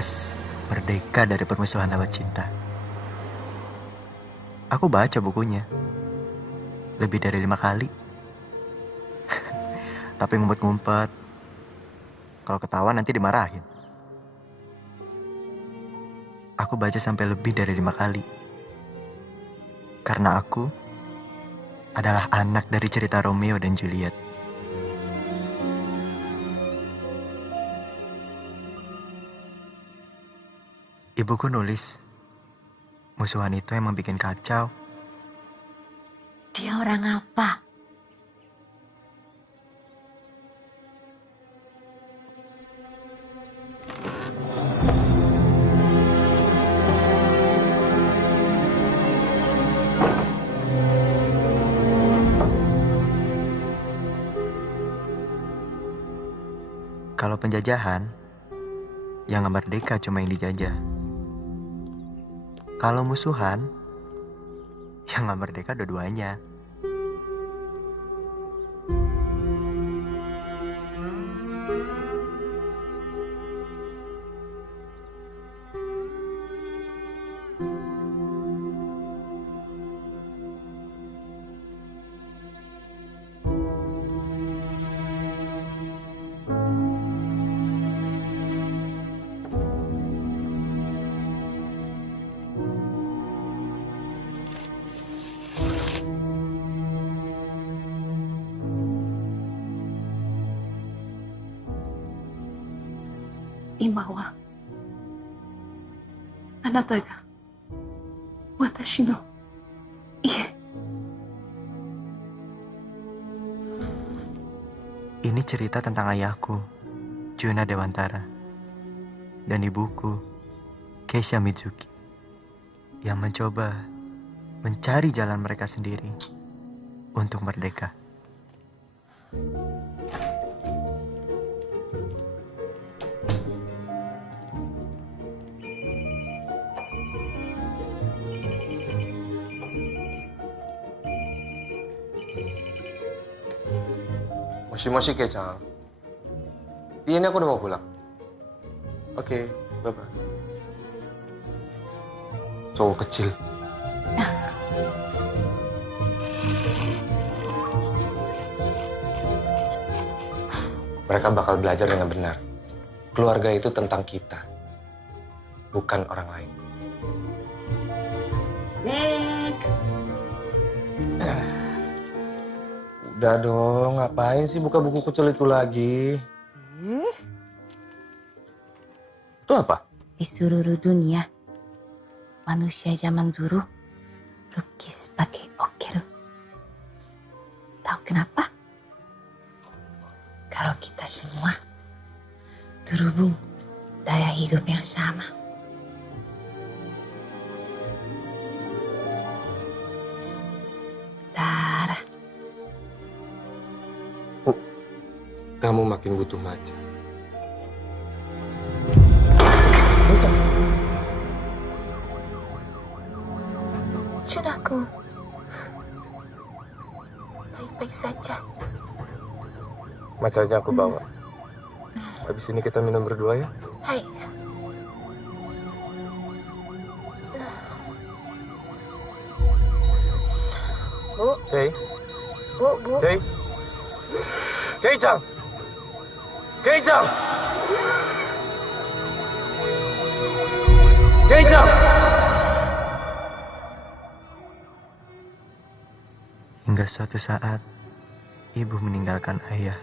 bebas, merdeka dari permusuhan lewat cinta. Aku baca bukunya lebih dari 5 kali. Tapi ngumpet-ngumpet. Kalau ketahuan nanti dimarahin. Aku baca sampai lebih dari 5 kali. Karena aku adalah anak dari cerita Romeo dan Juliet. Ibuku nulis, musuhan itu emang bikin kacau. Dia orang apa? Kalau penjajahan, yang nggak merdeka cuma yang dijajah. Kalau musuhan, yang nggak merdeka dua-duanya. Imawa. Anata ga watashi no ie. Ini cerita tentang ayahku, Juna Dewantara, dan ibuku, Keisha Mizuki, yang mencoba mencari jalan mereka sendiri untuk merdeka. Moshi Kei-chan. Iya, ini aku udah mau pulang. Oke, bye-bye. Cowok kecil. Mereka bakal belajar dengan benar. Keluarga itu tentang kita, bukan orang lain. Udah dong, ngapain sih buka buku kecil itu lagi? Itu apa? Di seluruh dunia, manusia zaman dulu lukis pakai okeru. Tahu kenapa? Kalau kita semua terhubung daya hidup yang sama. Darah. Kamu makin butuh maca. Junaku, baik-baik saja. Macanya aku bawa. Habis ini kita minum berdua ya? Hai. Bu. Kei. Bu. Kei. Kei-chan! Kei-chan! Kei-chan! Hingga suatu saat, ibu meninggalkan ayah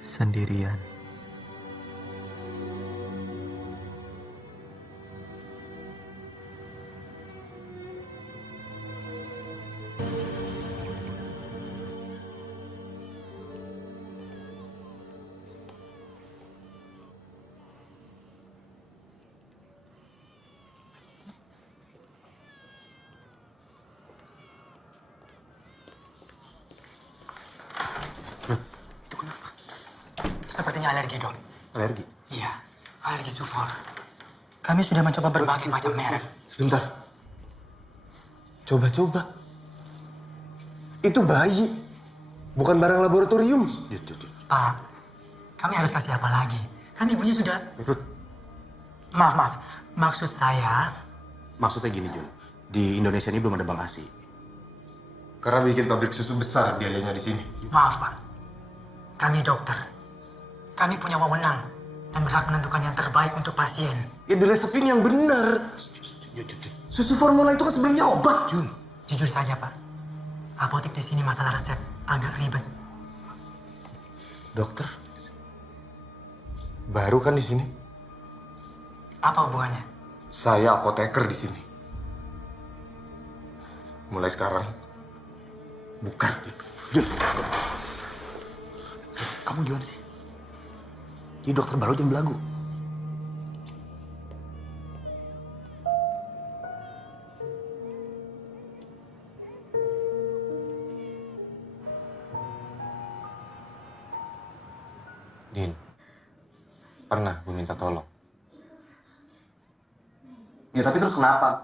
sendirian. Itu kenapa? Sepertinya alergi, Dok. Alergi? Iya, alergi sulfur. Kami sudah mencoba berbagai macam merek. Sebentar. Coba-coba. Itu bayi. Bukan barang laboratorium. Pak, kami harus kasih apa lagi? Kami punya sudah... Maaf. Maksud saya... Maksudnya gini, Jun. Di Indonesia ini belum ada bank ASI. Karena bikin pabrik susu besar biayanya di sini. Maaf, Pak. Kami dokter. Kami punya wewenang dan berhak menentukan yang terbaik untuk pasien. Ya diresepin yang benar. Susu formula itu kan sebelumnya obat, Jun. Jujur saja, Pak. Apotek di sini masalah resep agak ribet. Dokter, baru kan di sini? Apa hubungannya? Saya apoteker di sini. Mulai sekarang, bukan. Jun, kamu gimana sih? Jadi dokter baru jangan belagu. Din, pernah gue minta tolong. Ya tapi terus kenapa?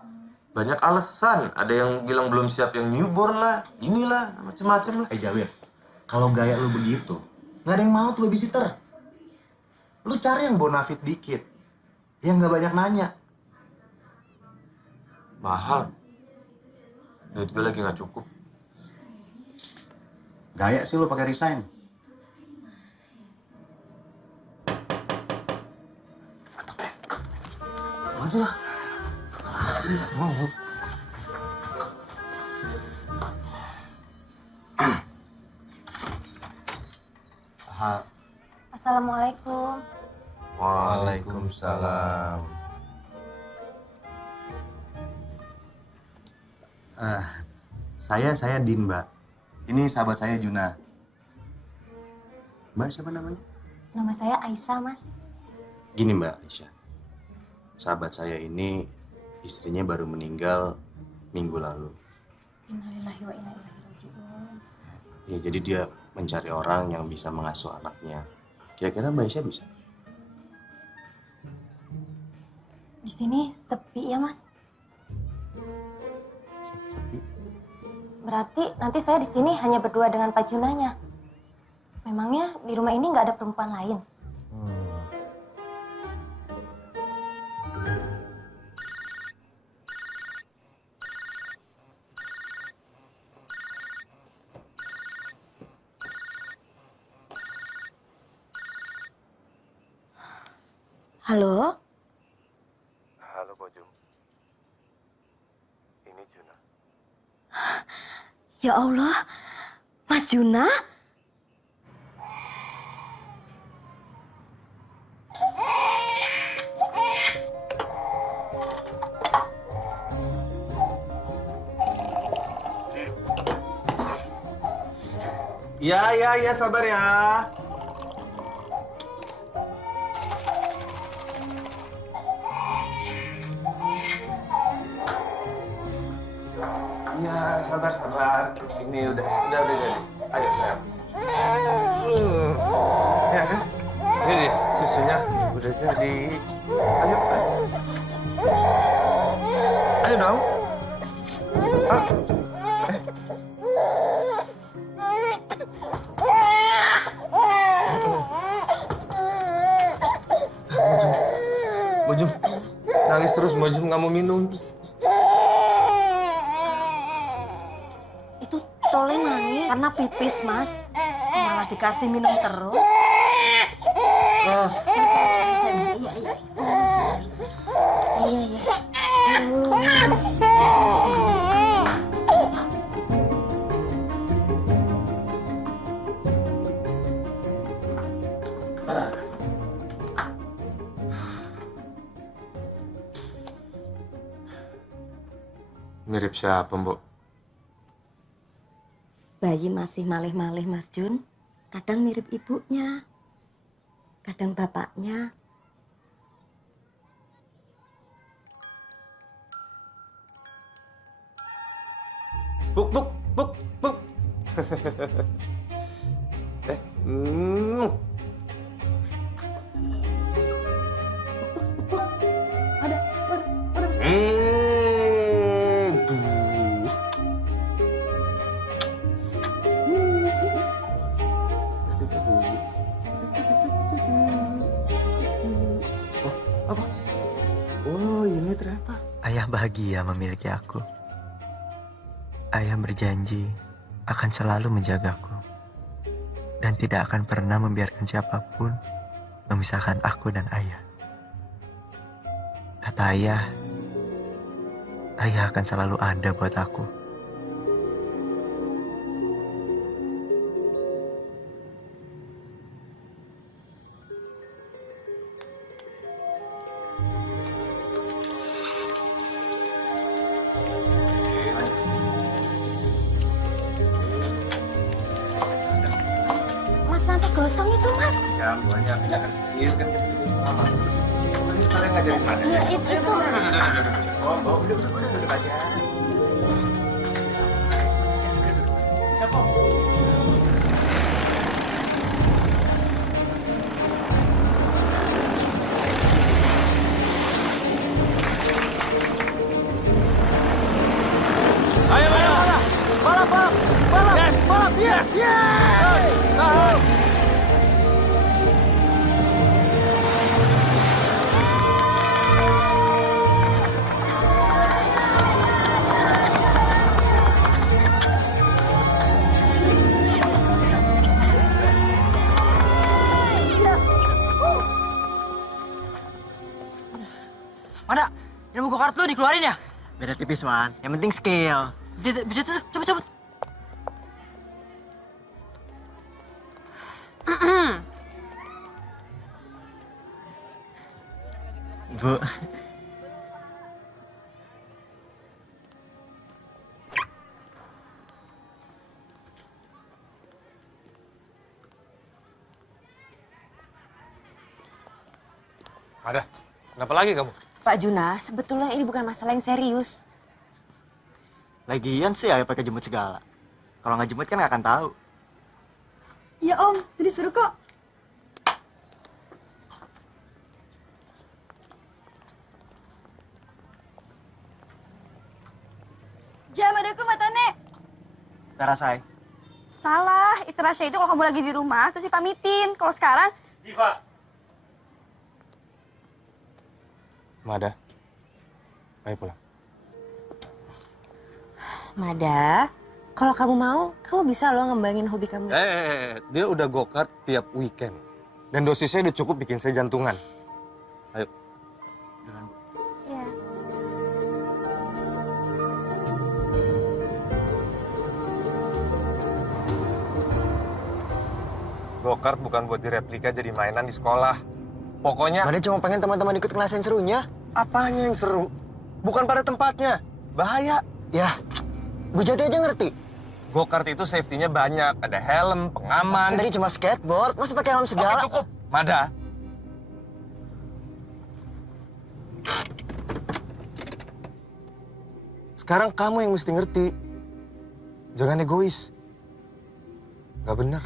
Banyak alasan. Ada yang bilang belum siap yang newborn lah, inilah, macem-macem lah. Jawir, kalau gaya lu begitu, nggak ada yang mau tuh babysitter. Lu cari yang bonafit dikit, yang nggak banyak nanya. Mahal. Duit gue lagi nggak cukup. Gaya sih lu pakai resign. Aja lah. Mau. Assalamualaikum. Waalaikumsalam. Saya Din, Mbak. Ini sahabat saya Juna. Mbak siapa namanya? Nama saya Aisyah, Mas. Gini Mbak Aisyah, sahabat saya ini istrinya baru meninggal minggu lalu. Innalillahi wa inna ilaihi raji'un. Ya jadi dia mencari orang yang bisa mengasuh anaknya. Kira-kira Mbak Aisyah bisa? Di sini sepi ya, Mas. Sepi. Berarti nanti saya di sini hanya berdua dengan Pak Junanya. Memangnya di rumah ini nggak ada perempuan lain? Halo? Halo, Bojum. Ini Juna. Ya Allah, Mas Juna? Ya, sabar ya. Ya, sabar. Ini udah jadi. Ayo, sayang. Ya kan? Ini susunya udah jadi. Ayo. Ayo dong. Bojum, nangis terus. Bojum nggak mau minum. Itu Tole nangis karena pipis, Mas. Malah dikasih minum terus. Iya. Mirip siapa, Mbok? Bayi masih malih-malih, Mas Jun. Kadang mirip ibunya, kadang bapaknya. Buk. Apa? Oh, ini ternyata. Ayah bahagia memiliki aku. Ayah berjanji akan selalu menjagaku. Dan tidak akan pernah membiarkan siapapun memisahkan aku dan ayah. Kata ayah akan selalu ada buat aku. Mas, nanti gosong itu, Mas. Ya, buahnya pindahkan kecil kan kecil sama. Tadi sekalian ngajarin mana? Iya, itu. Oh, udah duduk aja. Bisa kok. Mana? Ilmu go-kart lu dikeluarin ya? Beda tipis, Wan. Yang penting skill. Bisa tuh, cabut. Bu. Ada. Kenapa lagi kamu? Pak Juna, sebetulnya ini bukan masalah yang serius. Lagian sih ayah pakai jemput segala. Kalau nggak jemput kan nggak akan tahu. Ya Om, tadi suruh kok. Jam adaku matane. Tarasai. Salah, itu Rasya itu kalau kamu lagi di rumah terus dipamitin. Kalau sekarang Mada. Ayo pulang. Mada, kalau kamu mau, kamu bisa loh ngembangin hobi kamu. Dia udah go-kart tiap weekend. Dan dosisnya udah cukup bikin saya jantungan. Ayo. Iya. Go-kart bukan buat direplika jadi mainan di sekolah. Pokoknya... Mana cuma pengen teman-teman ikut ngerasain serunya. Apanya yang seru? Bukan pada tempatnya. Bahaya. Ya, Bu Jati aja ngerti. Go-kart itu safety-nya banyak. Ada helm, pengaman. Tadi cuma skateboard, masa pakai helm segala? Oke, cukup. Mada. Sekarang kamu yang mesti ngerti. Jangan egois. Gak benar.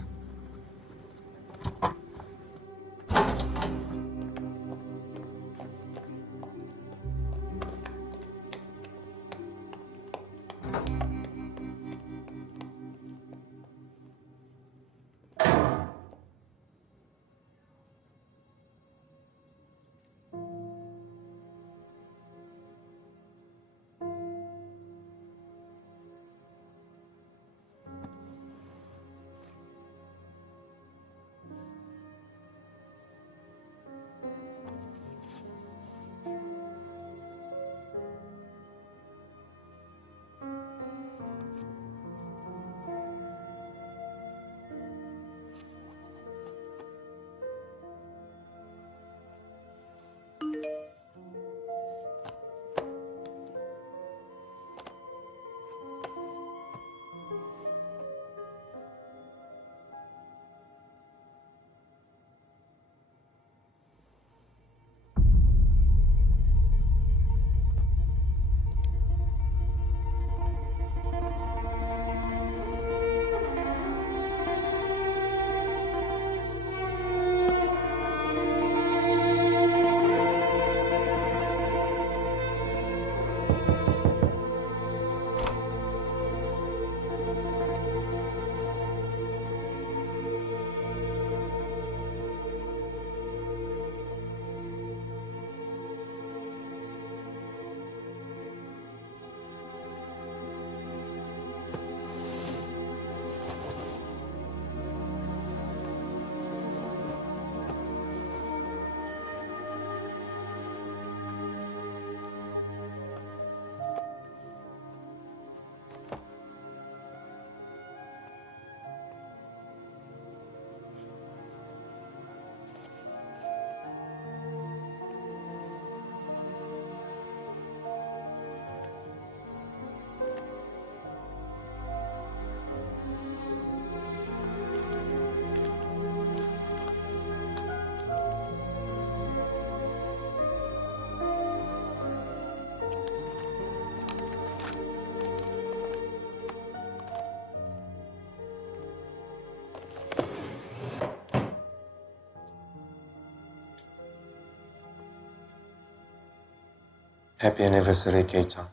Happy anniversary, Kei-chan.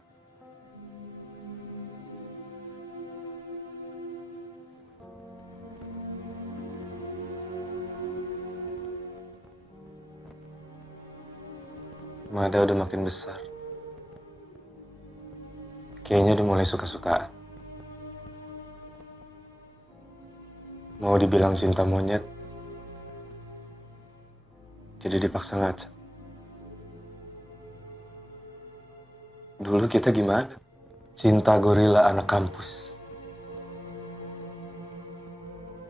Mada udah makin besar. Kayaknya udah mulai suka-sukaan. Mau dibilang cinta monyet, jadi dipaksa ngaca. Dulu kita gimana? Cinta gorila anak kampus.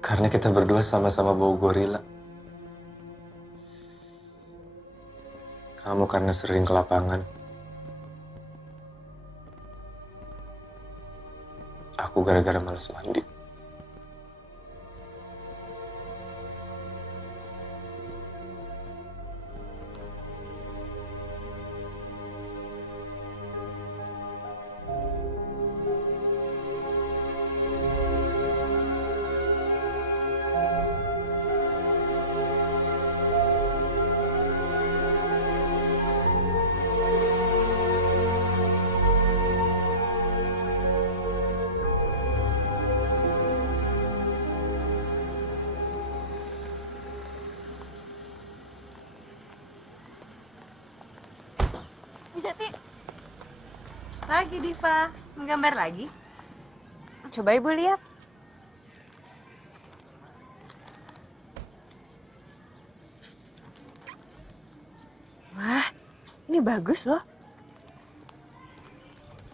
Karena kita berdua sama-sama bau gorila. Kamu karena sering ke lapangan. Aku gara-gara males mandi. Bu Jati, Lagi Diva, menggambar lagi? Coba Ibu lihat. Wah, ini bagus loh.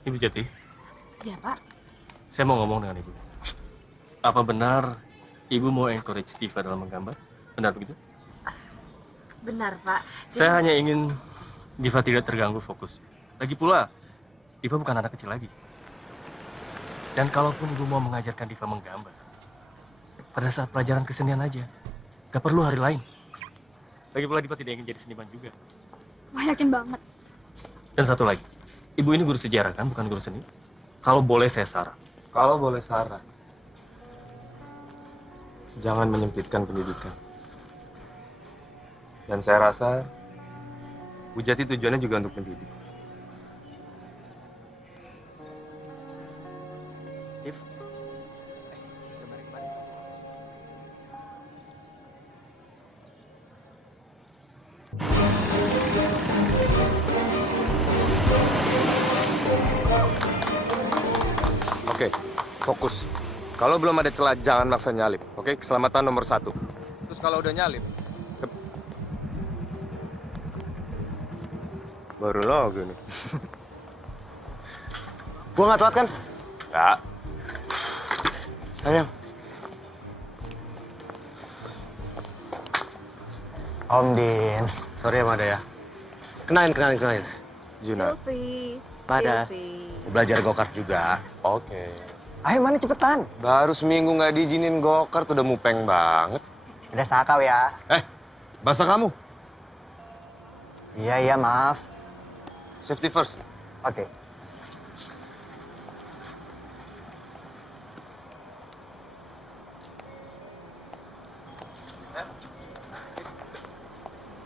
Ibu Jati, Ya Pak. saya mau ngomong dengan Ibu. Apa benar Ibu mau encourage Diva dalam menggambar? Benar begitu? Benar Pak. Saya hanya ingin Diva tidak terganggu fokus. Lagi pula, Diva bukan anak kecil lagi. Dan kalaupun Ibu mau mengajarkan Diva menggambar, pada saat pelajaran kesenian aja. Gak perlu hari lain. Lagi pula Diva tidak ingin jadi seniman juga. Wah, yakin banget. Dan satu lagi, Ibu ini guru sejarah kan, bukan guru seni? Kalau boleh saya saran. Kalau boleh saran, jangan menyempitkan pendidikan. Dan saya rasa Bu Jati tujuannya juga untuk mendidik. Div. Oke, fokus. Kalau belum ada celah, jangan maksa nyalip. Oke, keselamatan nomor 1. Terus kalau udah nyalip, baru lagi nih. Gua nggak telat kan? Nggak. Sayang. Om Din. Sorry ya Mada ya. Kenalin. Junat. Sylvie. Pada. Gua belajar go-kart juga. Oke. Ayo mana cepetan. Baru seminggu nggak diizinin go-kart udah mupeng banget. Udah sakau ya. Bahasa kamu. Iya, maaf. Safety first. Oke.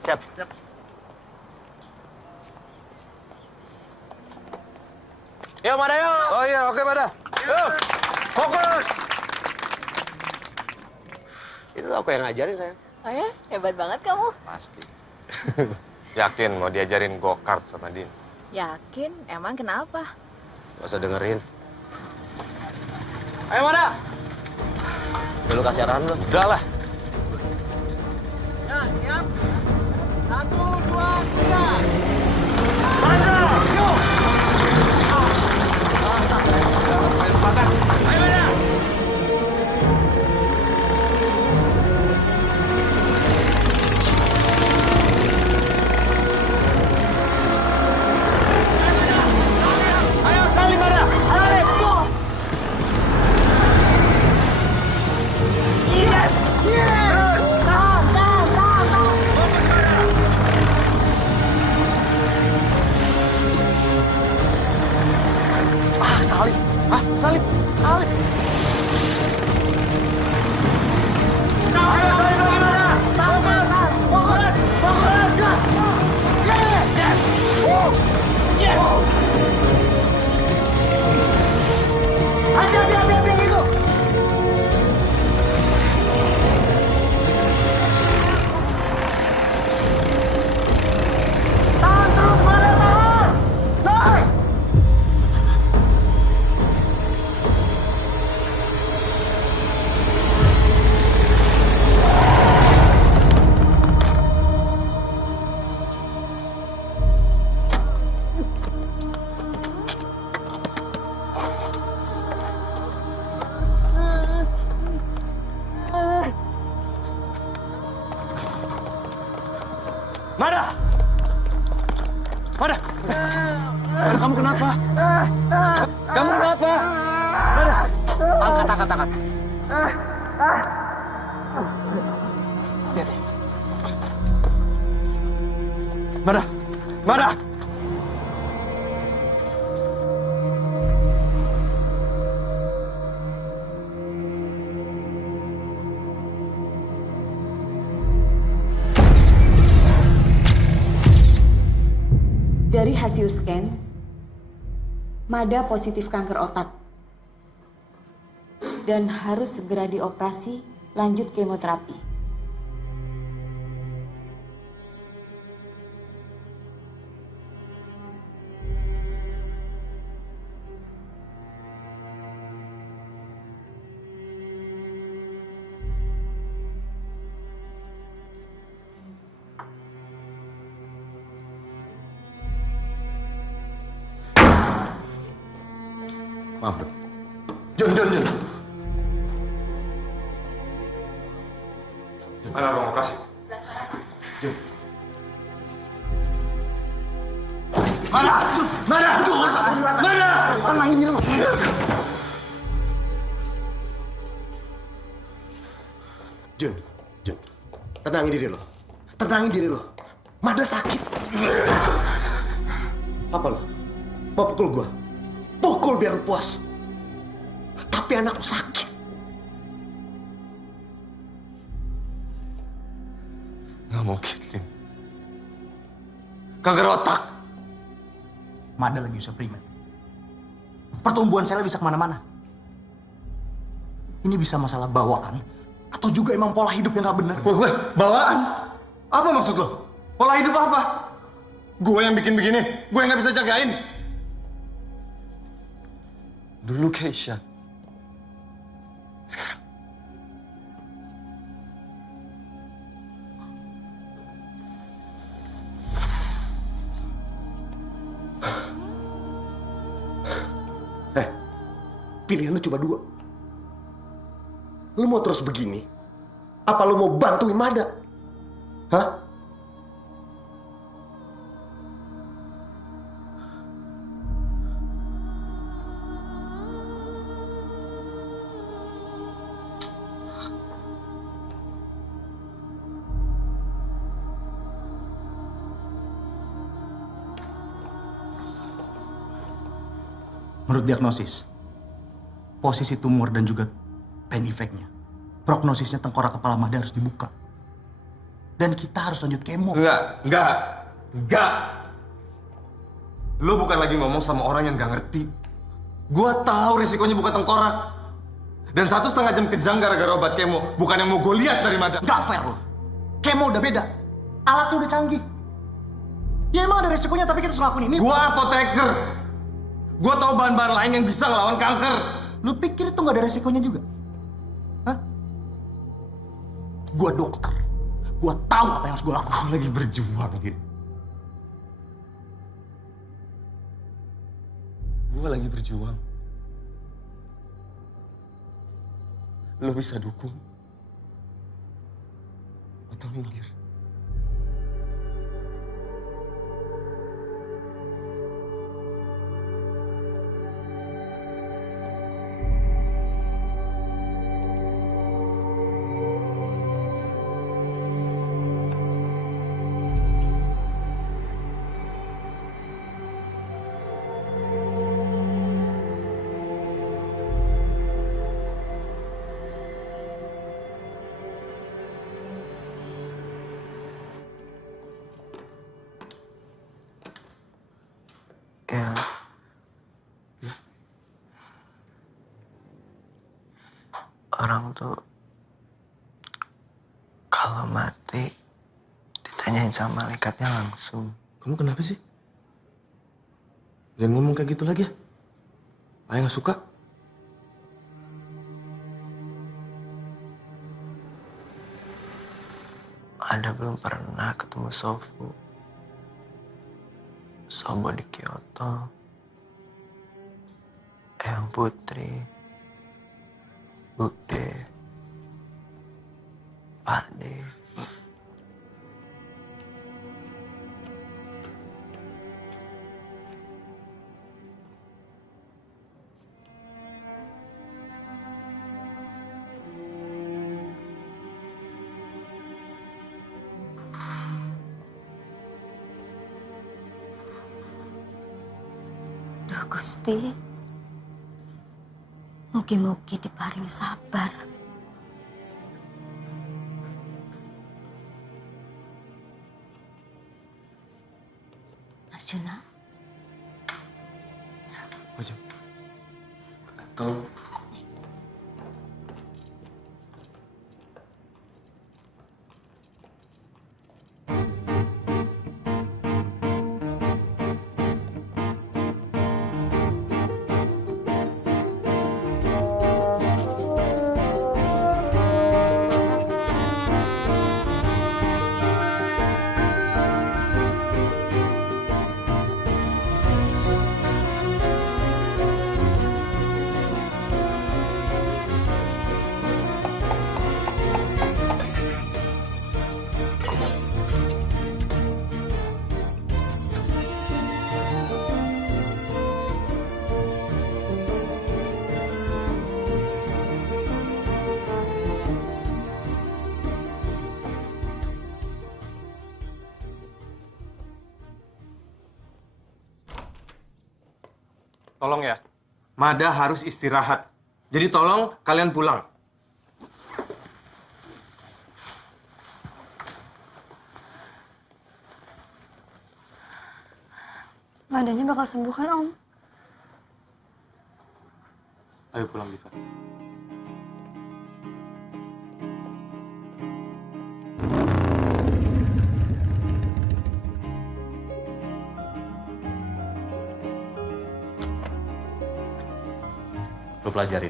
Siap. Yuk Mada yuk. Oh iya, oke Mada. Yuk. Fokus. Itu aku yang ngajarin sayang. Oh ya, hebat banget kamu. Pasti. Yakin mau diajarin go-kart sama Din? Yakin? Emang kenapa? Gak usah dengerin. Ayo Mada. Dulu kasih arahan lu. Udah lah. Ya, siap. 1, 2, 3. Mada! Mada, kamu kenapa? Kamu kenapa? Mada! Angkat. Lihat. Mada! Dari hasil scan, Mada positif kanker otak dan harus segera dioperasi lanjut kemoterapi. Maaf dok. Jun. Mana ruang operasi? Mada! Tenangin diri lo. Jun. Tenangin diri lo. Mada sakit. Apa lo? Mau pukul gua? Pukul biar lu puas. Tapi anakku sakit. Nggak mungkin, Lin. Kanker otak. Mada lagi usah primer. Pertumbuhan selnya bisa kemana-mana. Ini bisa masalah bawaan atau juga emang pola hidup yang gak benar. Gue bawaan? Apa maksud lo? Pola hidup apa? Gue yang bikin begini, gue yang nggak bisa jagain. Dulu Keisha. Sekarang. Pilihan lu cuma dua. Lu mau terus begini? Apa lu mau bantuin Mada? Hah? Menurut diagnosis, posisi tumor dan juga pain effect-nya, prognosisnya tengkorak kepala Mada harus dibuka. Dan kita harus lanjut kemo. Enggak. Lu bukan lagi ngomong sama orang yang gak ngerti. Gua tahu risikonya buka tengkorak. Dan 1,5 jam kejang gara-gara obat kemo, bukan yang mau gue lihat dari Mada. Nggak fair loh. Kemo udah beda. Alatnya udah canggih. Ya emang ada risikonya, tapi kita harus ngelakuin ini. Gua apoteker. Gua tahu bahan-bahan lain yang bisa ngelawan kanker. Lu pikir itu nggak ada resikonya juga? Hah? Gua dokter. Gua tahu apa yang harus gua lakukan. Gua lagi berjuang, Din. Gua lagi berjuang. Lu bisa dukung atau minggir? Ya. Orang tuh kalau mati ditanyain sama malaikatnya langsung. Kamu kenapa sih? Jangan ngomong kayak gitu lagi ya. Ayah nggak suka. Ada belum pernah ketemu Sofu. Sobo di Kyoto, Eyang Putri, Bude, Pak De. Duh Gusti, mugi-mugi diparing sabar. Mas Juna, Bojong. Tolong. Tolong ya, Mada harus istirahat. Jadi tolong kalian pulang. Madanya bakal sembuh kan, Om? Ayo pulang, Diva. Lo pelajarin.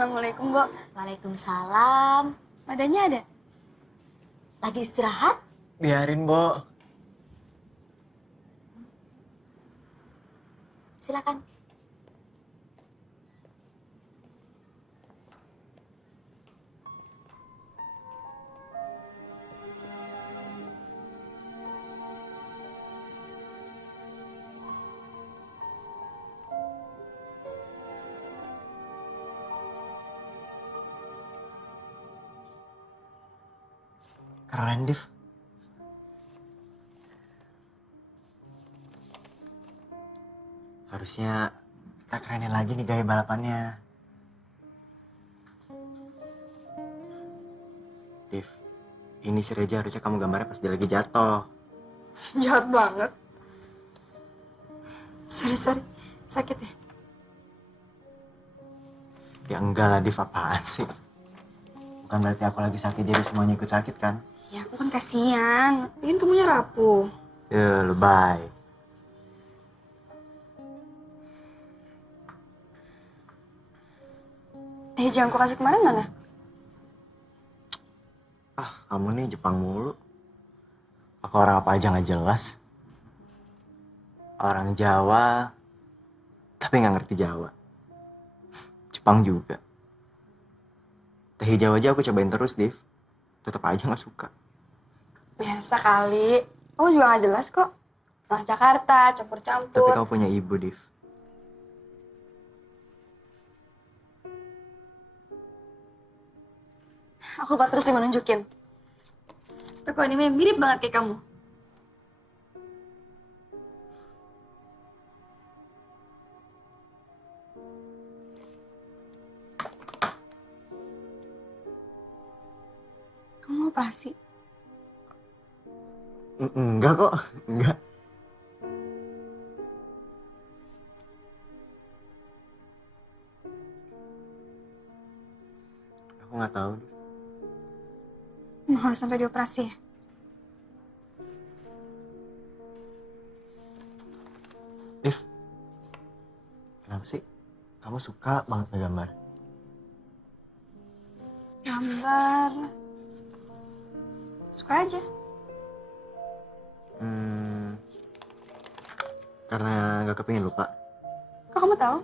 Assalamualaikum, Mbok. Waalaikumsalam. Madanya ada? Lagi istirahat? Biarin, Bo. Silakan. Keren, Div. Harusnya kita kerenin lagi nih gaya balapannya. Div, ini si Reja harusnya kamu gambarnya pas dia lagi jatuh. Jahat banget. Sorry. Sakit ya? Ya enggak lah, Div, apaan sih? Bukan berarti aku lagi sakit jadi semuanya ikut sakit kan? Ya aku kan kasihan. Ingin kamunya rapuh. Ya, lebay. Hijau yang aku kasih kemarin mana? Ah, kamu nih Jepang mulu. Aku orang apa aja nggak jelas. Orang Jawa, tapi nggak ngerti Jawa. Jepang juga. Teh hijau aja aku cobain terus, Div. Tetap aja nggak suka. Biasa kali. Kamu juga gak jelas kok. Orang Jakarta, Tapi campur-campur. kamu punya ibu, Div. Aku lupa terus nih nunjukin. Toko anime mirip banget kayak kamu. Kamu mau operasi? Enggak kok, enggak. Aku nggak tahu, Div. Emang harus sampai dioperasi ya? Div, kenapa sih kamu suka banget ngegambar? Gambar. Suka aja. Karena nggak kepingin lupa. Kok kamu tahu?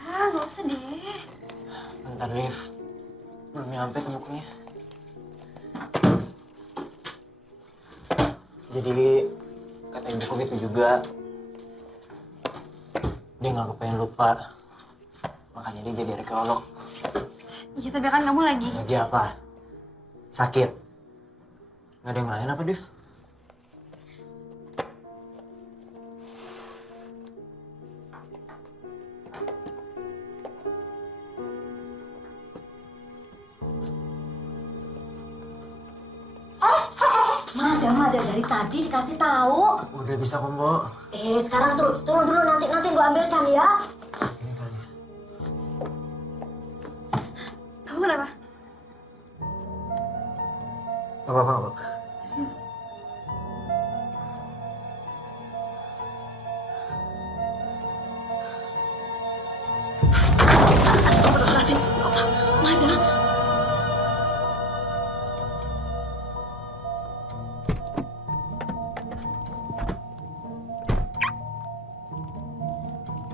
Udah, gak usah deh. Bentar, Div. Belum nyampe tuh bukunya. Jadi, kata ibuku gitu juga. Dia nggak kepengen lupa. Makanya dia jadi arkeolog. Iya, tapi kan kamu lagi. Lagi apa? Sakit? Nggak ada yang lain apa, Div? Mada dari tadi dikasih tahu. Udah bisa kok, Mbok. Sekarang turun dulu nanti gue ambilkan ya. Ini kali ya. Kamu kenapa? Nggak apa-apa, nggak apa-apa. Serius? Astagfirullahaladzim. Mada.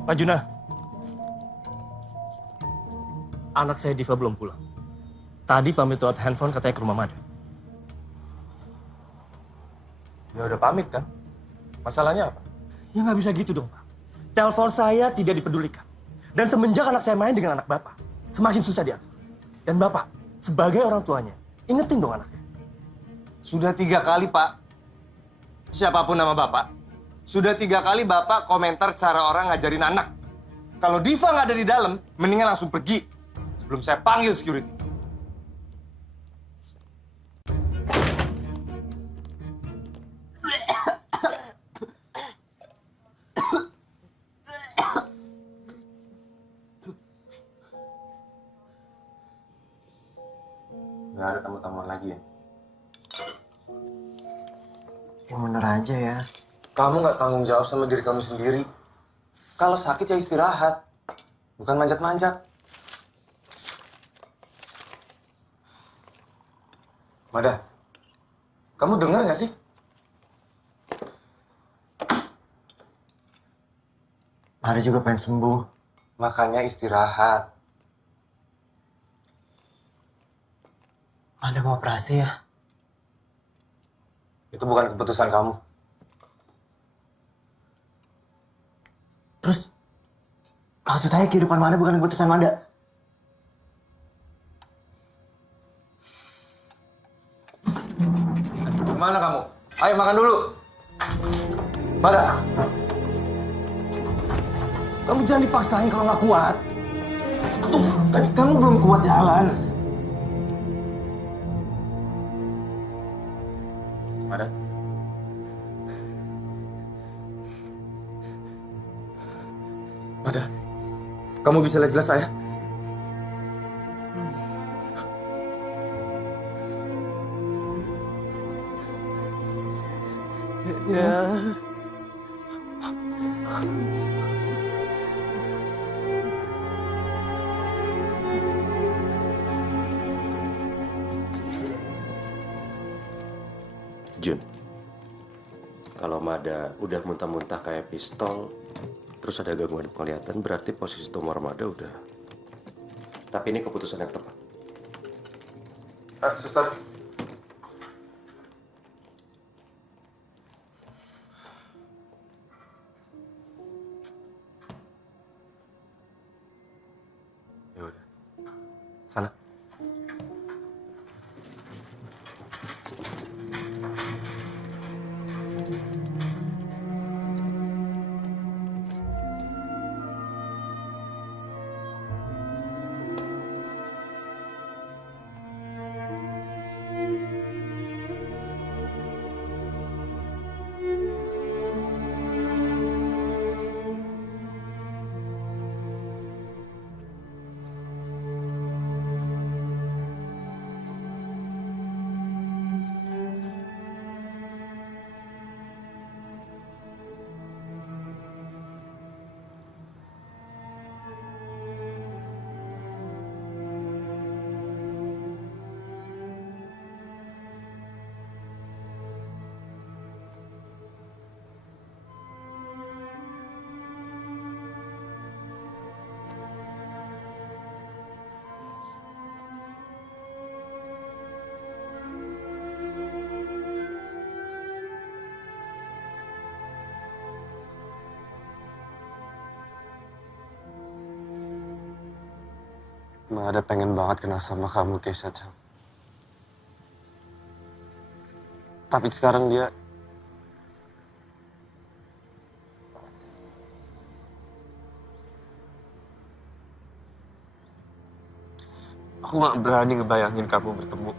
Pak Juna, anak saya Diva belum pulang. Tadi pamit lewat handphone katanya ke rumah Mada. Ya udah pamit kan? Masalahnya apa? Ya nggak bisa gitu dong, Pak. Telepon saya tidak dipedulikan. Dan semenjak anak saya main dengan anak Bapak, semakin susah diatur. Dan Bapak, sebagai orang tuanya, ingetin dong anaknya. Sudah 3 kali, Pak. Siapapun nama Bapak. Sudah 3 kali Bapak komentar cara orang ngajarin anak. Kalau Diva nggak ada di dalam, mendingan langsung pergi. Sebelum saya panggil security. Nggak ada tamu-tamuan lagi ya? Yang bener aja ya. Kamu nggak tanggung jawab sama diri kamu sendiri. Kalau sakit ya istirahat. Bukan manjat-manjat. Mada, kamu dengar nggak sih? Mada juga pengen sembuh. Makanya istirahat. Mada mau operasi ya? Itu bukan keputusan kamu. Terus, maksud saya kehidupan Mada bukan keputusan Mada. Kemana kamu? Ayo makan dulu. Mada. Kamu jangan dipaksain kalau nggak kuat. Tuh, kan kamu belum kuat jalan. Mada. Mada. Kamu bisa lihat jelas saya? Ya. Jun, kalau Mada udah muntah-muntah kayak pistol, terus ada gangguan penglihatan, berarti posisi tumor Mada udah. Tapi ini keputusan yang tepat. Suster. Ya udah. Sana. Emang ada pengen banget kenal sama kamu, Keisha Chan. Tapi sekarang dia... Aku gak berani ngebayangin kamu bertemu.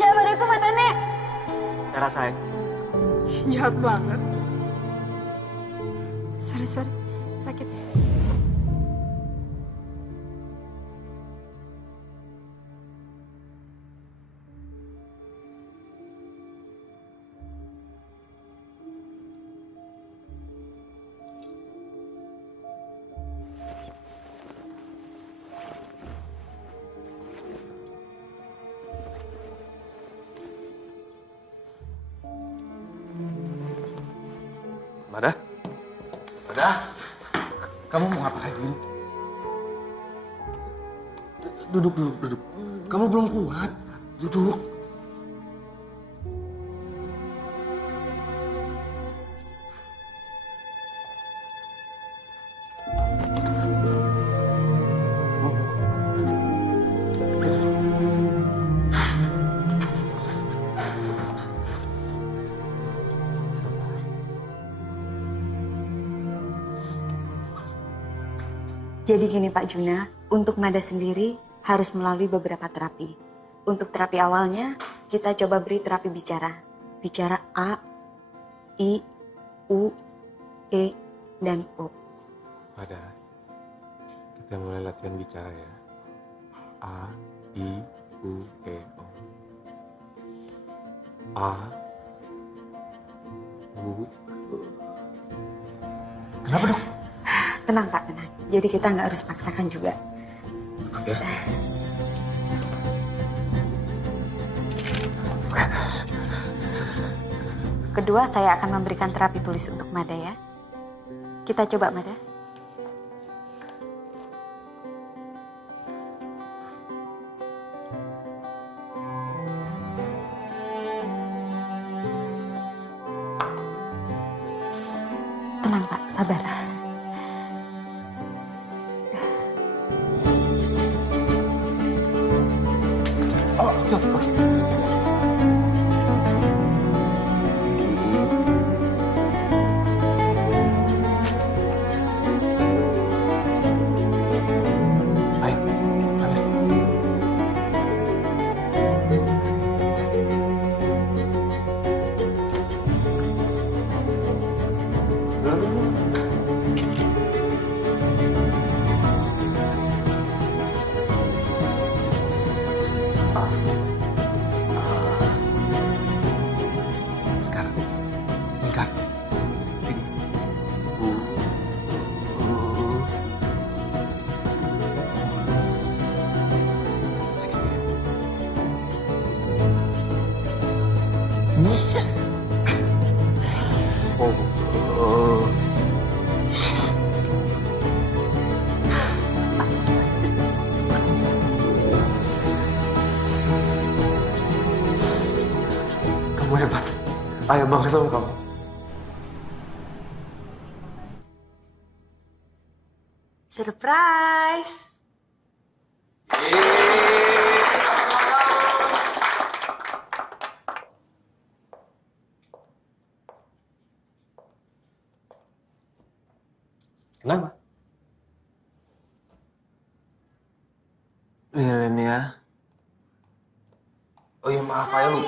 Jangan padaku matanya. Cara saya. Jahat banget. Sorry, sakit. Mada? Mada? Kamu mau ngapain? Duduk. Kamu belum kuat. Duduk. Jadi gini Pak Juna, untuk Mada sendiri harus melalui beberapa terapi. Untuk terapi awalnya, kita coba beri terapi bicara. Bicara A, I, U, E, dan O. Mada, kita mulai latihan bicara ya. A, I, U, E, O. A, U. Kenapa dok? Tenang Pak, tenang. Jadi kita nggak harus paksakan juga. Ya. Kedua, saya akan memberikan terapi tulis untuk Mada ya. Kita coba Mada. Tenang Pak, sabar. Oh, oke. Sekarang, lingkar. Yes. Oh. Kamu hebat. Ayah bangga sama kamu. Surprise! Kenapa? Lilin ya. Oh iya maaf ayah lu.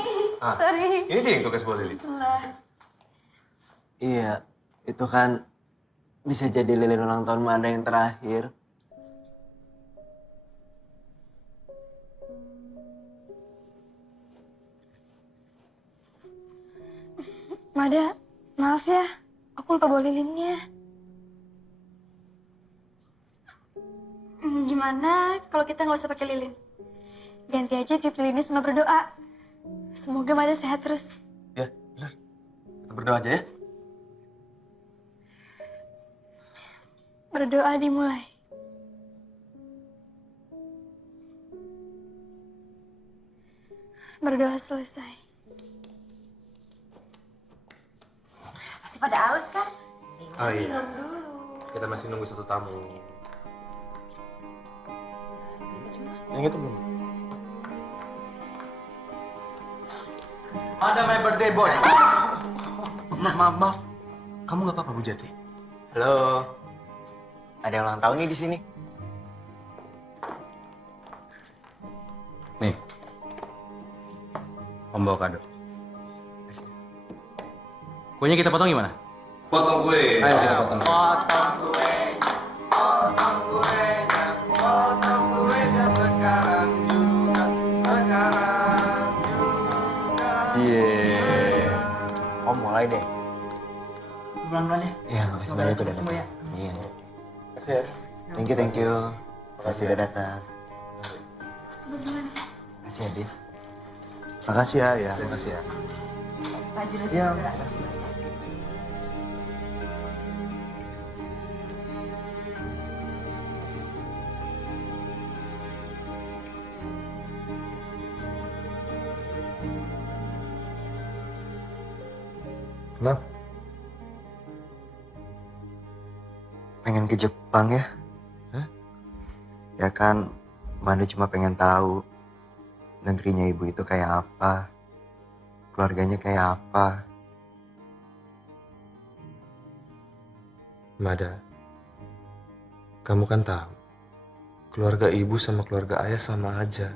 Ah, Sorry. ini dia yang tugas buat Lili. Iya, itu kan bisa jadi lilin ulang tahun Mada yang terakhir. Mada, maaf ya. Aku lupa bawa lilinnya. Gimana kalau kita nggak usah pakai lilin? Ganti aja tiup lilinnya sama berdoa. Semoga Mada sehat terus. Ya, benar. Kita berdoa aja ya. Berdoa dimulai. Berdoa selesai. Masih pada haus kan? Oh iya. Minum dulu. Kita masih nunggu satu tamu. Yang itu belum. Ada my birthday boy. Maaf. Kamu nggak apa-apa Bu Jati? Halo. Ada yang ulang tahun nih di sini. Nih. Om bawa kado. Kasih. Kuenya kita potong gimana? Potong kue. Ayo kita potong. Cie. Om mulai deh. Pelan-pelan ya. Iya, makasih banyak udah Semua ya. datang. Iya. Kasih ya. Thank you. Makasih udah datang. Makasih ya, Din. Makasih ya. Makasih ya. Pak Juna Iya, segera. makasih. Kenapa? Pengen ke Jepang ya? Hah? Ya kan, Manu cuma pengen tahu negerinya ibu itu kayak apa, keluarganya kayak apa. Mada, Kamu kan tahu, keluarga ibu sama keluarga ayah sama aja.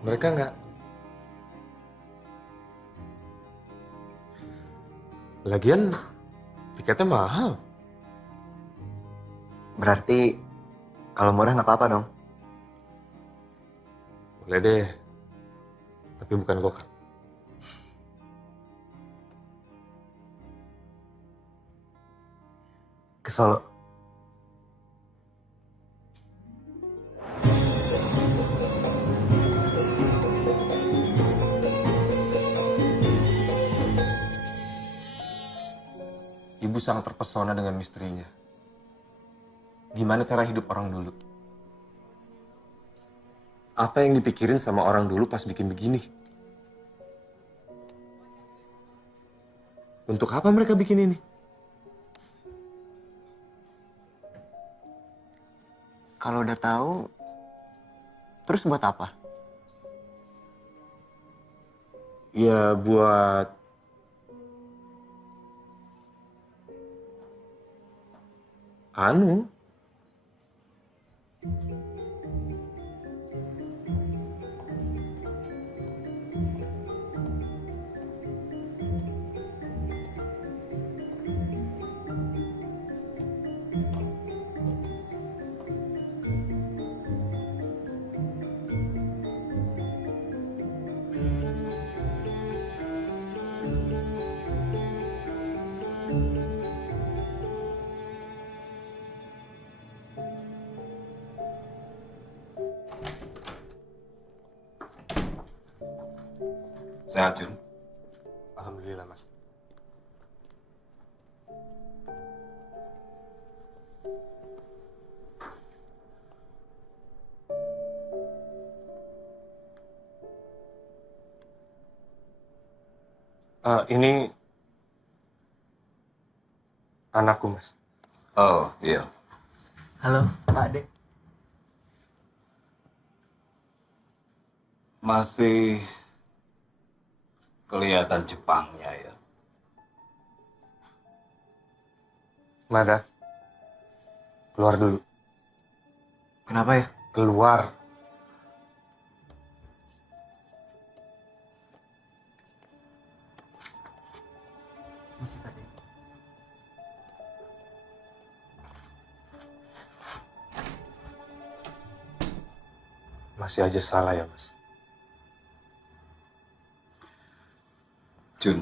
Mereka nggak. Lagian tiketnya mahal. Berarti kalau murah nggak apa-apa dong. Boleh deh, tapi bukan gokar. Ke Solo. Ibu sangat terpesona dengan misterinya. Gimana cara hidup orang dulu? Apa yang dipikirin sama orang dulu pas bikin begini? Untuk apa mereka bikin ini? Kalau udah tahu, terus buat apa? Ya buat anu. Sehat, Jun? Alhamdulillah, Mas. Ini anakku, Mas. Oh, iya. Halo, Pak Ade. Masih kelihatan Jepangnya ya. Mada, keluar dulu. Kenapa ya? Keluar. Masih Pak Ade. Masih aja salah ya, Mas. Jun,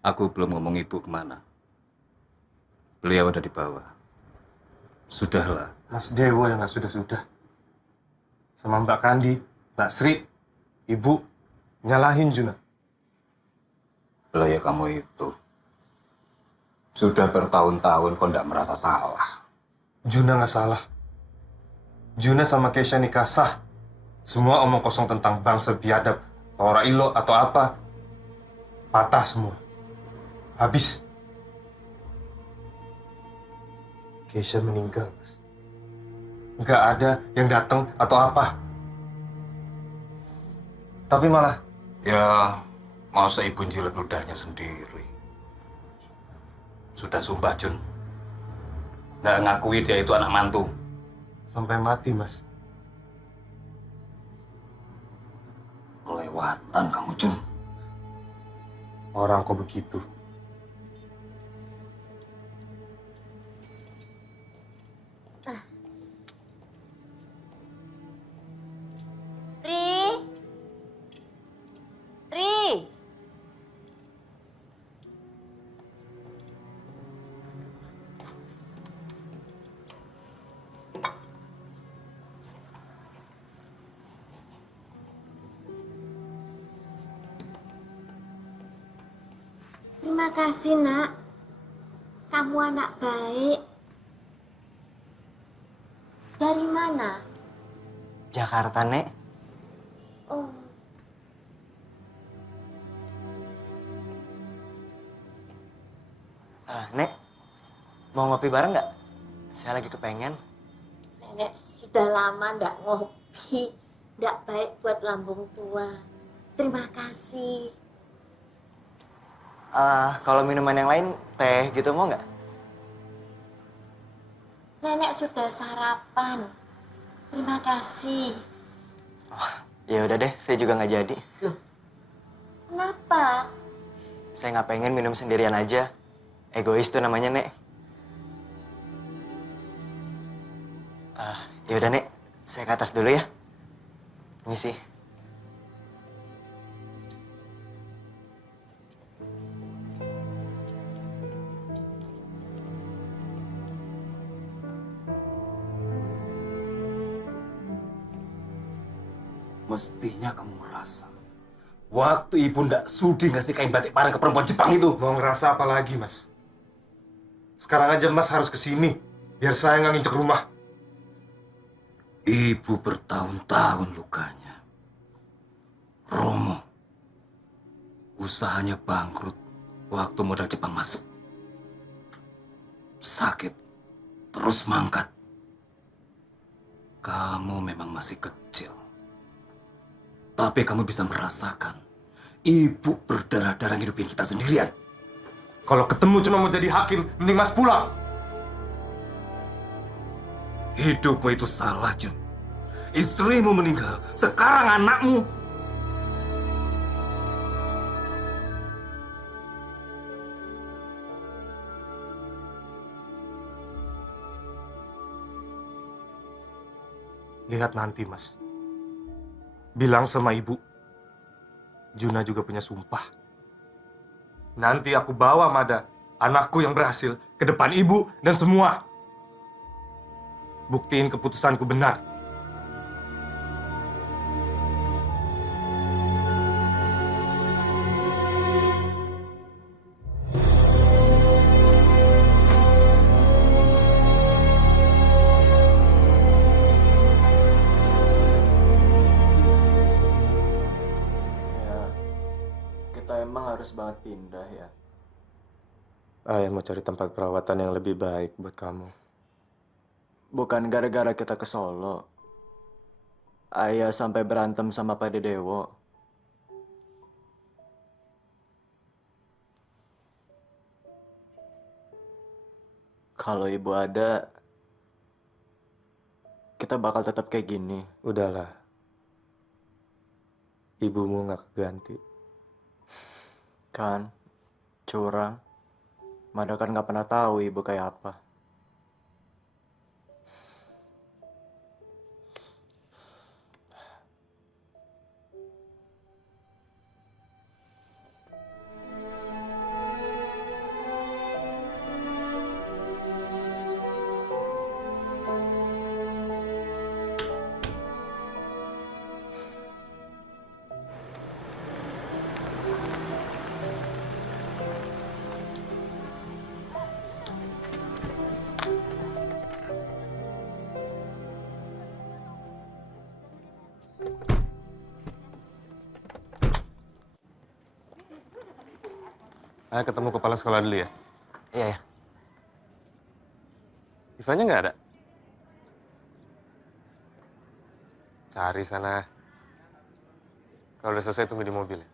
aku belum ngomong ibu kemana. Beliau udah dibawa. Sudahlah. Mas Dewo yang nggak sudah-sudah. Sama Mbak Kandi, Mbak Sri, Ibu, nyalahin Juna. Lah ya kamu itu. Sudah bertahun-tahun kok nggak merasa salah. Juna nggak salah. Juna sama Keisha nikah sah. Semua omong kosong tentang bangsa biadab, Paura Ilo atau apa, patah semua. Habis. Keisha meninggal, Mas. Nggak ada yang datang atau apa. Tapi malah... Ya, masa ibu jilat ludahnya sendiri. Sudah sumpah, Jun. Nggak ngakui dia itu anak mantu. Sampai mati, Mas. Kelewatan kamu, Jun. Orang kok begitu. Ri. Terima kasih, Nak. Kamu anak baik. Dari mana? Jakarta, Nek. Oh, Nek, mau ngopi bareng nggak? Saya lagi kepengen. Nenek sudah lama ndak ngopi. Ndak baik buat lambung tua. Terima kasih. Kalau minuman yang lain, teh gitu mau nggak? Nenek sudah sarapan. Terima kasih. Ya udah deh, saya juga nggak jadi. Kenapa? Saya nggak pengen minum sendirian aja. Egois tuh namanya, Nek. Ya udah, Nek. Saya ke atas dulu ya. Misi. Mestinya kamu merasa waktu ibu ndak sudi ngasih kain batik parang ke perempuan Jepang itu. Mau ngerasa apa lagi, Mas? Sekarang aja Mas harus kesini, biar saya nggak nginjek rumah. Ibu bertahun-tahun lukanya. Romo, usahanya bangkrut waktu modal Jepang masuk. Sakit, terus mangkat. Kamu memang masih kecil. Tapi kamu bisa merasakan ibu berdarah-darah hidupin kita sendirian. Kalau ketemu cuma mau jadi hakim, mending Mas pulang. Hidupmu itu salah, Jun. Istrimu meninggal, sekarang anakmu. Lihat nanti, Mas. Bilang sama ibu, Juna juga punya sumpah. Nanti aku bawa Mada, anakku yang berhasil, ke depan ibu dan semua. Buktiin keputusanku benar. Harus banget pindah ya. Ayah mau cari tempat perawatan yang lebih baik buat kamu. Bukan gara-gara kita ke Solo. Ayah sampai berantem sama Pak Dedewo. Kalau ibu ada, kita bakal tetap kayak gini. Udahlah. Ibumu nggak keganti. Kan, curang. Mada kan nggak pernah tahu ibu kayak apa. Ayah ketemu kepala sekolah dulu ya. Iya ya. Ivanya nggak ada? Cari sana. Kalau udah selesai tunggu di mobil ya.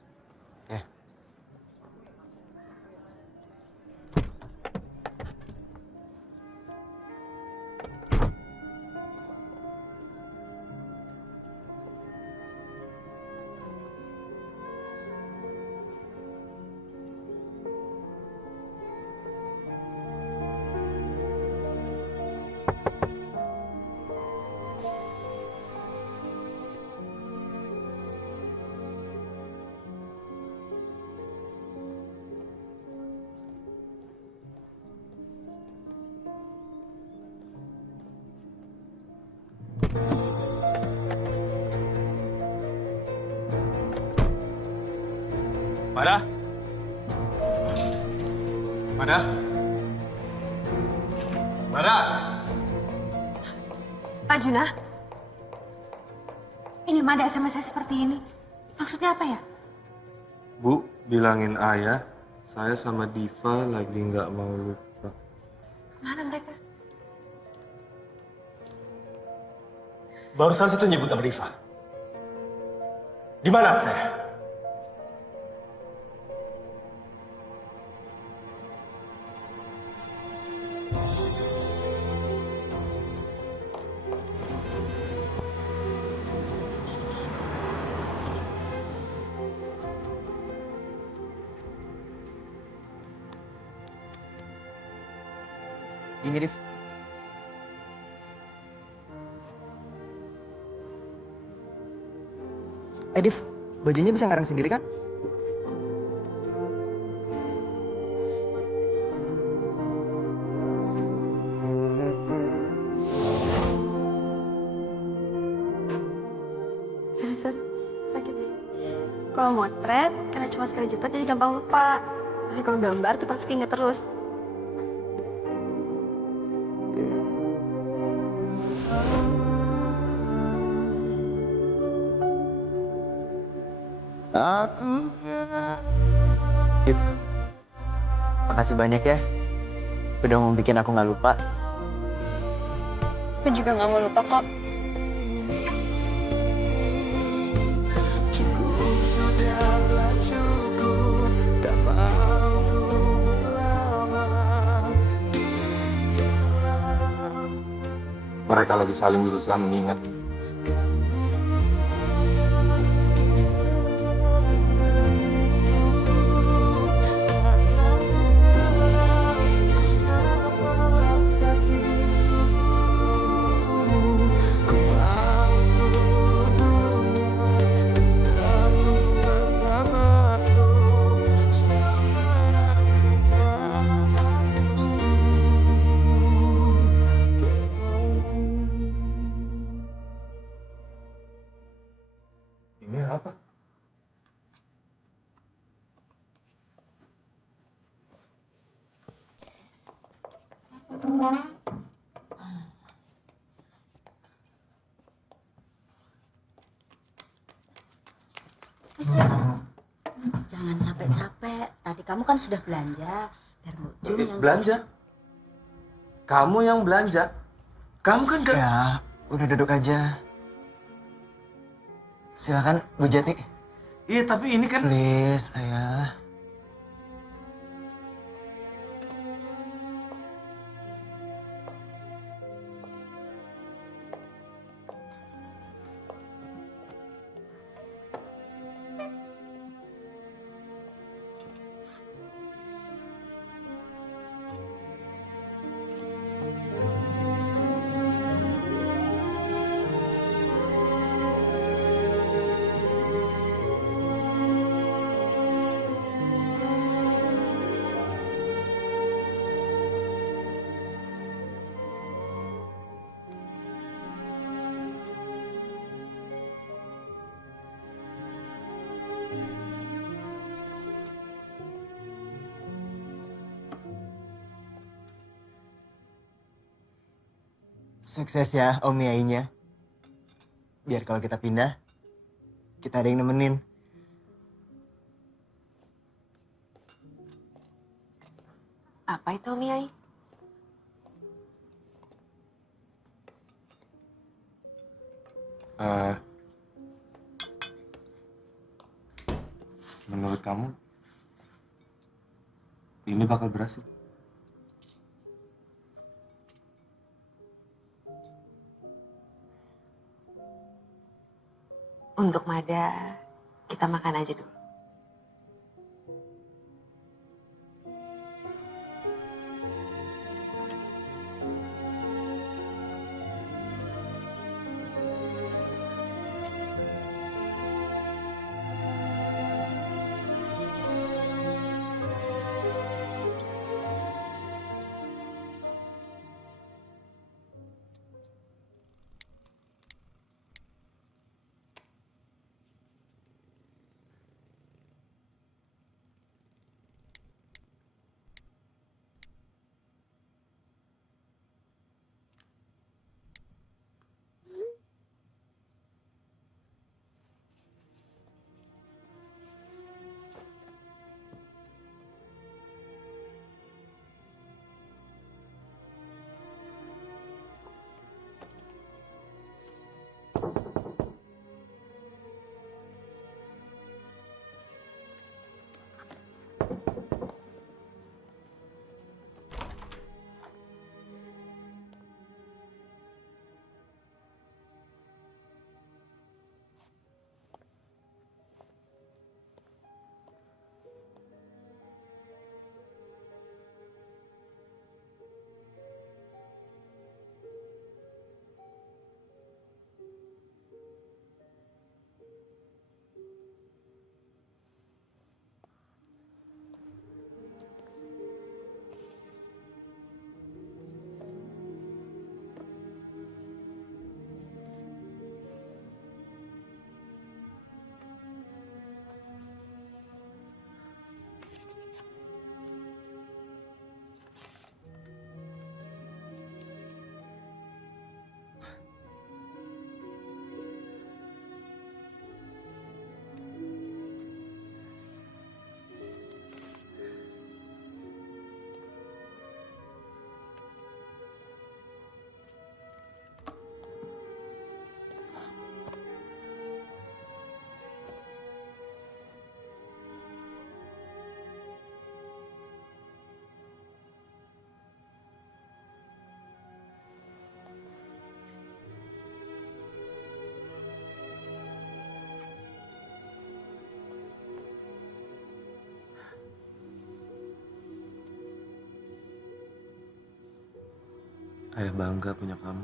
Mada? Mada? Mada? Pak Juna, ini Mada sama saya seperti ini. Maksudnya apa ya? Bu, bilangin ayah, saya sama Diva lagi nggak mau lupa. Kemana mereka? Barusan situ nyebut sama Diva. Di mana saya? Ini, Div. Div, bajunya bisa ngarang sendiri kan? Set, sakit ya. Kalau motret, karena cuma sekali jepit jadi gampang lupa. Tapi kalau gambar tuh pasti inget terus. Aku. Div, makasih banyak ya. Udah mau bikin aku nggak lupa. Aku juga nggak mau lupa kok. Mereka lagi saling berusaha mengingat. Ini apa? Wis. Jangan capek-capek. Tadi kamu kan sudah belanja. Biar Mujun yang Belanja? Kamu yang belanja? Kamu kan gak... Ya, udah duduk aja. Silakan, Bu Jati. Iya, tapi ini kan... Please, ayah. Sukses ya Om Yainya. Biar kalau kita pindah, kita ada yang nemenin. Apa itu Om Yai? Menurut kamu, ini bakal berhasil? Untuk Mada, kita makan aja dulu. Ayah bangga punya kamu.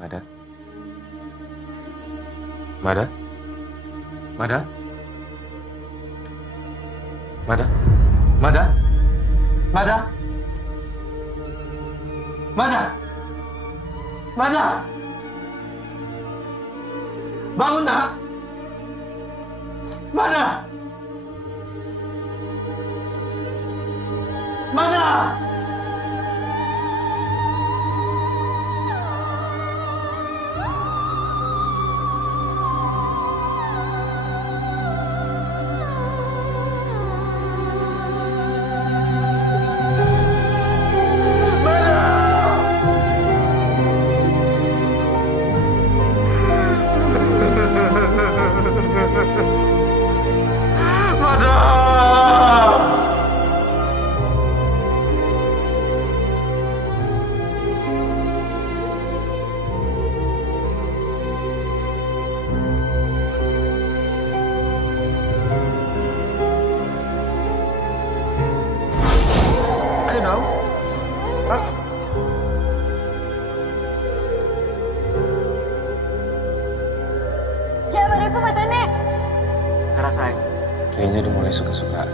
Mada? Mada? Mada? Mada? Mada? Mada? Mada? Mada? Bangun, nak! Mada! Mada! Ayo dong. Ah. Jangan padaku mata nek. Ngerasain. Kayaknya udah mulai suka-suka.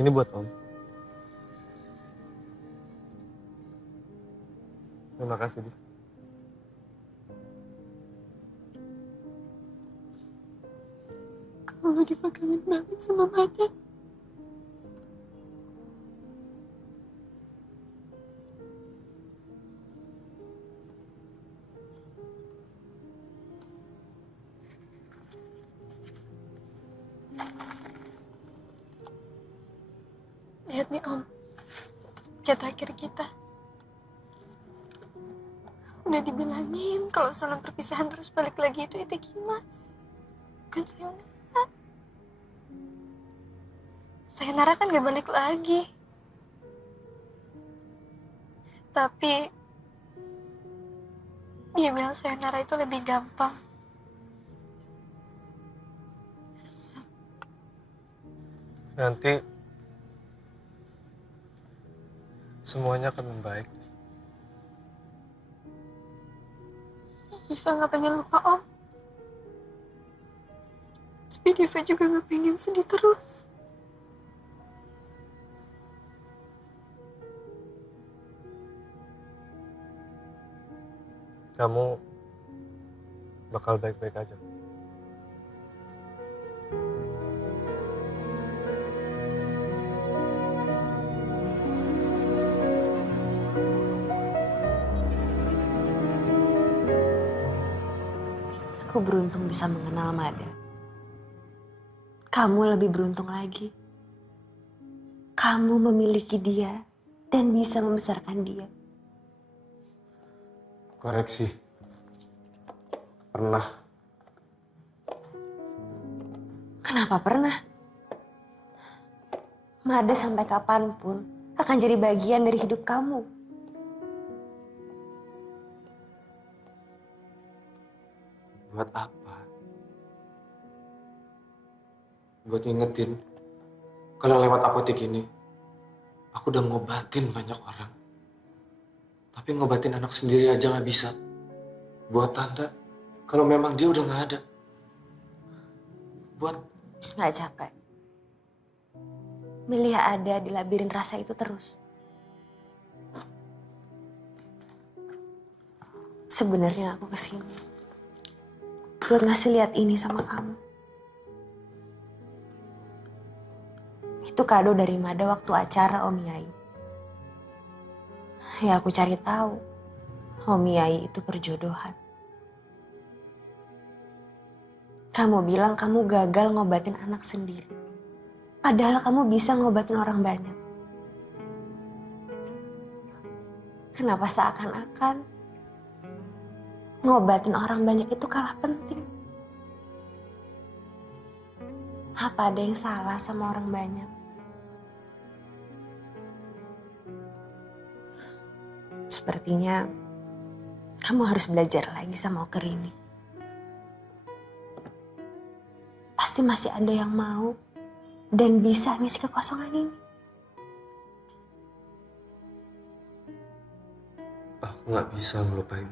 Ini buat Om. Terima kasih, Div. Kalau Diva kangen banget sama Mada. Lihat nih Om, chat akhir kita. Udah dibilangin kalau salam perpisahan terus balik lagi itu Itekimas. Bukan sayonara. Sayonara kan gak balik lagi. Tapi dia bilang sayonara itu lebih gampang. Nanti semuanya akan membaik. Diva gak pengen lupa Om. Tapi Diva juga gak pengen sedih terus. Kamu bakal baik-baik aja. Aku beruntung bisa mengenal Mada. Kamu lebih beruntung lagi. Kamu memiliki dia dan bisa membesarkan dia. Koreksi. Pernah. Kenapa pernah? Mada sampai kapanpun akan jadi bagian dari hidup kamu. Buat apa? Buat ngingetin kalau lewat apotek ini aku udah ngobatin banyak orang. Tapi ngobatin anak sendiri aja nggak bisa. Buat tanda kalau memang dia udah nggak ada. Buat Nggak capek. Milih ada di labirin rasa itu terus. Sebenarnya aku kesini buat ngasih lihat ini sama kamu. Itu kado dari Mada waktu acara Om Yai. Ya aku cari tahu, Om Yai itu perjodohan. Kamu bilang kamu gagal ngobatin anak sendiri. Padahal kamu bisa ngobatin orang banyak. Kenapa seakan-akan ngobatin orang banyak itu kalah penting? Apa ada yang salah sama orang banyak? Sepertinya kamu harus belajar lagi sama Oker ini. Pasti masih ada yang mau dan bisa ngisi kekosongan ini. aku nggak bisa ngelupain.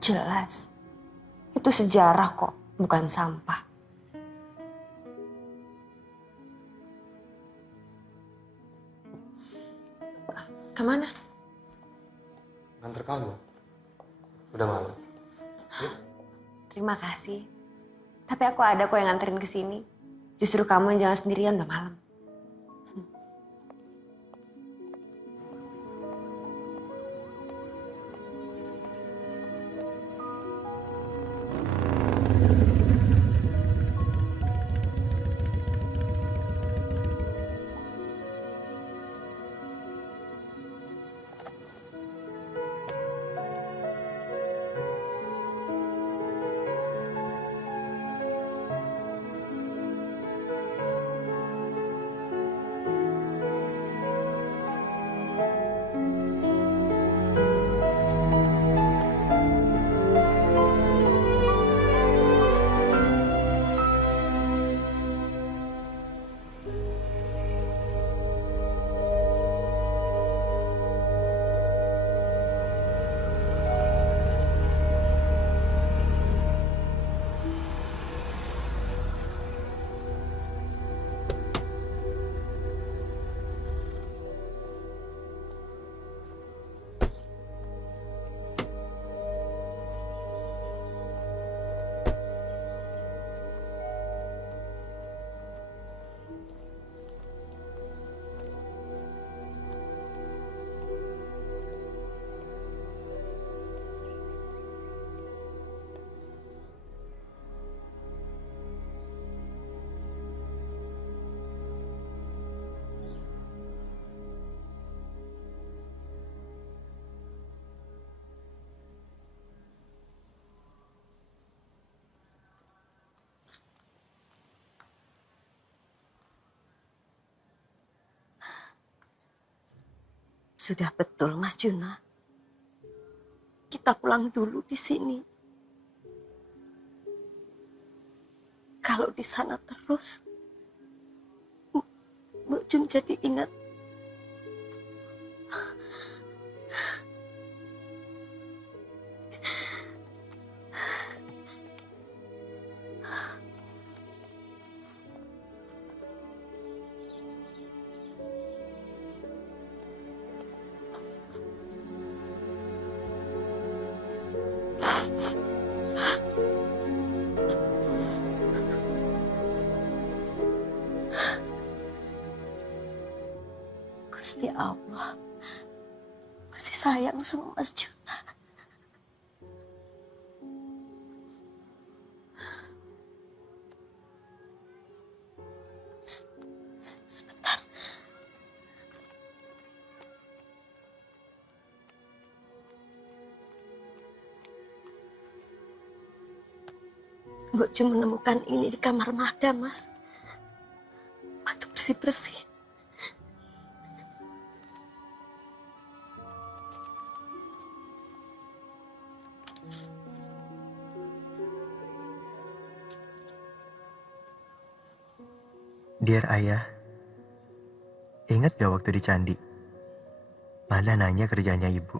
Jelas. Itu sejarah kok, bukan sampah. Kemana? Nganter kamu. Udah malam. Terima kasih. Tapi aku ada kok yang nganterin ke sini. Justru kamu yang jalan sendirian udah malam. Sudah betul, Mas Juna. Kita pulang dulu di sini. Kalau di sana terus, Mbak Jum jadi ingat. Gusti Allah masih sayang sama Mas Juna. Sebentar. Mbok Jum menemukan ini di kamar Mada, Mas. Waktu bersih-bersih. Dear Ayah, ingat gak waktu di Candi? Mada nanya kerjanya ibu.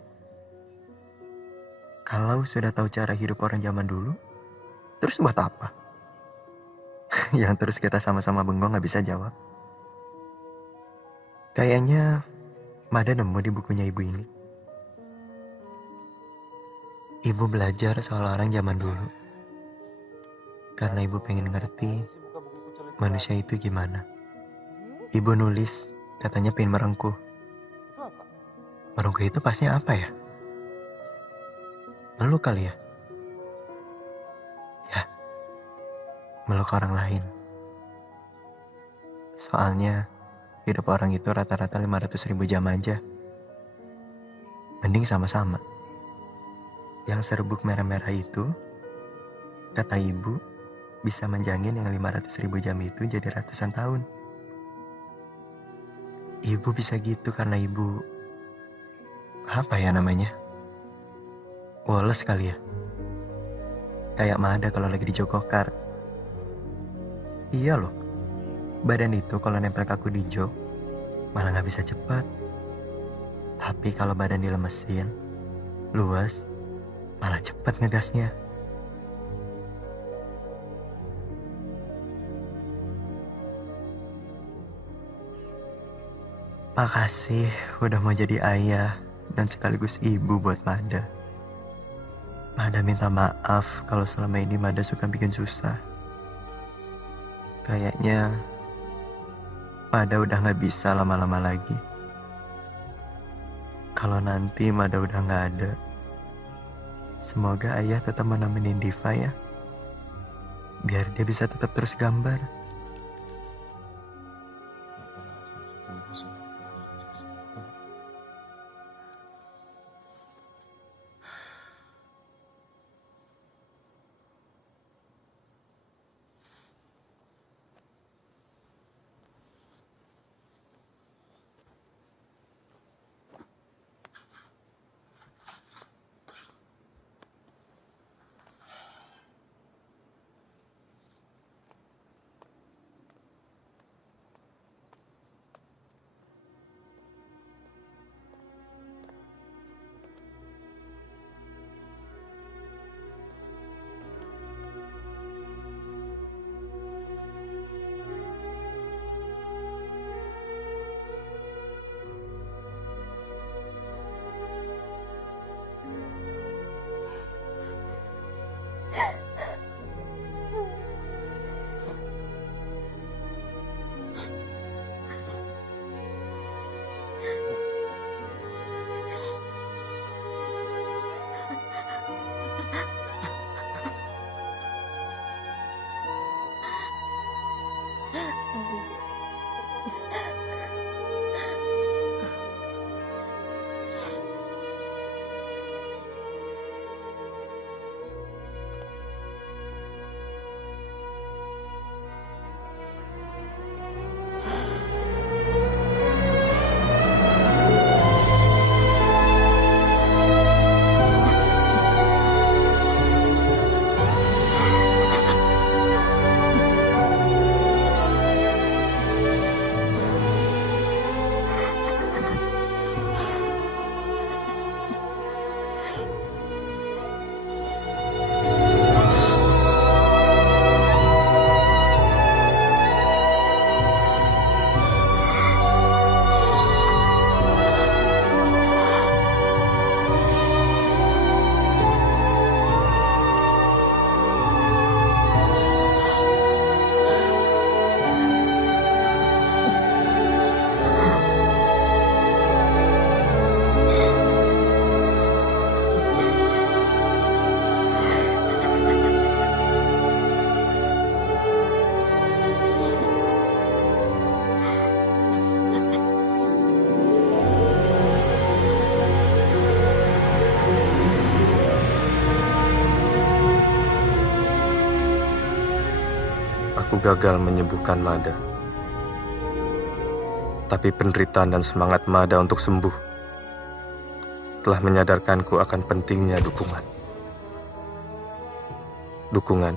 Kalau sudah tahu cara hidup orang zaman dulu, terus buat apa? Yang terus kita sama-sama bengong gak bisa jawab. Kayaknya Mada nemu di bukunya ibu ini. Ibu belajar soal orang zaman dulu. Karena ibu pengen ngerti manusia itu gimana. Ibu nulis, katanya pengen merengkuh. Merengkuh itu pasnya apa ya? Meluk kali ya? Ya, meluk orang lain. Soalnya hidup orang itu rata-rata 500.000 jam aja. Mending sama-sama. Yang serbuk merah-merah itu, kata ibu, bisa menjangin yang 500.000 jam itu jadi ratusan tahun. Ibu bisa gitu karena ibu, apa ya namanya? Woles kali ya? Kayak Mada kalau lagi di jogokart. Iya loh, badan itu kalau nempel kaku di jok, malah gak bisa cepat. Tapi kalau badan dilemesin, luas, malah cepat ngegasnya. Makasih udah mau jadi ayah dan sekaligus ibu buat Mada. Mada minta maaf kalau selama ini Mada suka bikin susah. Kayaknya Mada udah gak bisa lama-lama lagi. Kalau nanti Mada udah gak ada, semoga ayah tetap menemenin Diva ya. Biar dia bisa tetap terus gambar. Aku gagal menyembuhkan Mada. Tapi penderitaan dan semangat Mada untuk sembuh telah menyadarkanku akan pentingnya dukungan. Dukungan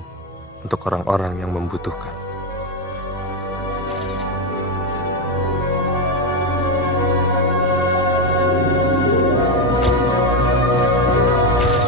untuk orang-orang yang membutuhkan.